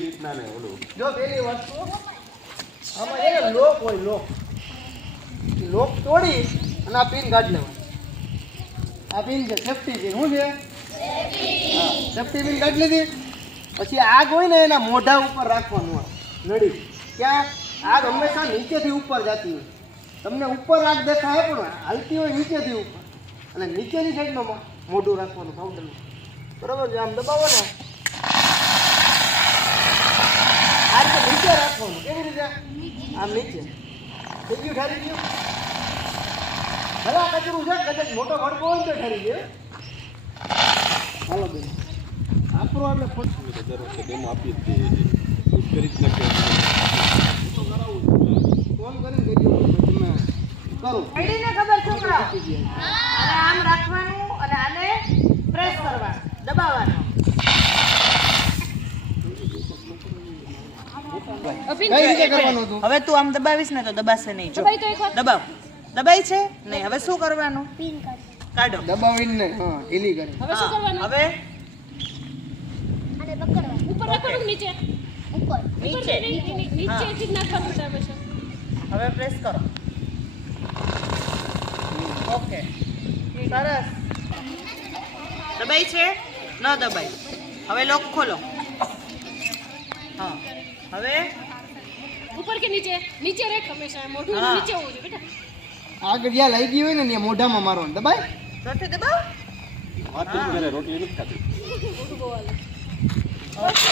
રીતના ને ઓલું જો પેલી વસ્તુ આમાં એને લોક હોય લોક તોડી અને આ પિન કાઢી લેવાનું આ પિન છે સેફટી પિન શું છે હા સેફટી પિન કાઢી લીધી પછી આગ હોય ને એના મોઢા ઉપર રાખવાનું હોય નળી ક્યાં આગ હંમેશા નીચેથી ઉપર જતી હોય તમને ઉપર આગ દેખાય પણ હાલતી હોય નીચેથી ઉપર અને નીચેની સાઈડમાં મોઢું રાખવાનું પાવડરનું બરાબર છે આમ દબાવો ને આ રીતે નીચે રાખવાનું કેવી રીતે આમ નીચે થઈ ગયું ઠારી ગયું ભલા કચરું છે કદાચ મોટો ભડકો હોય તો ઠારી ગયો હાલો બેન આપણો આપણે ફોન દર વખતે ડેમો આપી જ દઈએ કરી જ નાખે ફોન કરીને કહેજો તમે કરો આઈડીને ખબર છોકરા અને આમ રાખવાનું અને આને પ્રેસ કરવાનું દબાવવાનું કઈ રીતે કરવાનું હતું હવે તું આમ દબાવીશ ને તો દબાશે નહીં જો દબાવ દબાઈ છે નહીં હવે શું કરવાનું કાઢો દબાવીને ને હા ઢીલી કરી હવે શું કરવાનું હવે ઉપર રાખવાનું નીચે નીચે નીચેથી જ નાખવાનું બરાબર છે હવે પ્રેસ કરો ઓકે સરસ દબાઈ છે ન દબાઈ હવે લોક ખોલો હા હવે ઉપર કે નીચે નીચે રાખ હંમેશા મોઢું હા. નીચે હોવું જોઈએ બેટા આગળ જ્યાં લઈ ગઈ હોય ને ત્યાં મોઢામાં મારવાનું દબાય જોરથી દબાવ વાતું જ કરે રોટલી નથી ખાતી મોઢું બહુ હાલે ઓકે